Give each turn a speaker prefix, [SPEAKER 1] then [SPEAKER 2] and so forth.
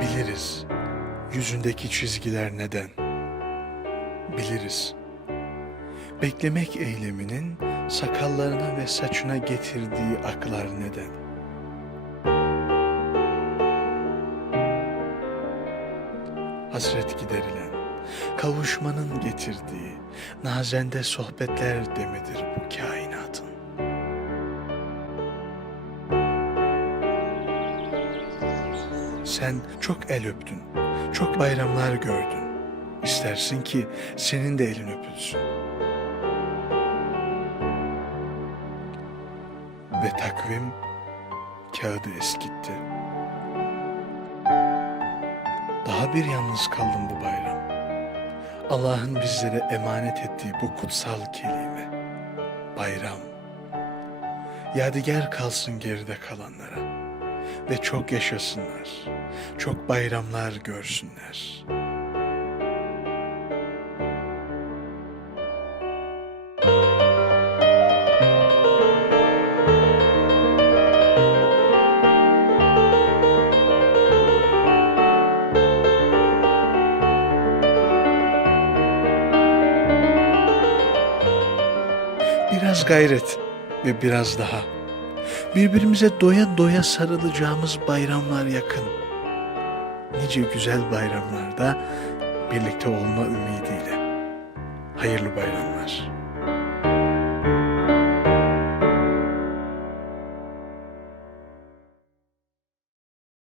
[SPEAKER 1] Biliriz yüzündeki çizgiler neden. Biliriz. Beklemek eyleminin sakallarına ve saçına getirdiği aklar neden. Hasret giderilen, kavuşmanın getirdiği nazende sohbetler demidir bu kainatın. Sen çok el öptün, çok bayramlar gördün. İstersin ki senin de elin öpülsün. Ve takvim kağıdı eskitti. Daha bir yalnız kaldım bu bayram. Allah'ın bizlere emanet ettiği bu kutsal kelime. Bayram. Yadigar kalsın geride kalanlara ve çok yaşasınlar. Çok bayramlar görsünler. Biraz gayret ve biraz daha. Birbirimize doya doya sarılacağımız bayramlar yakın. Nice güzel bayramlarda birlikte olma ümidiyle. Hayırlı bayramlar.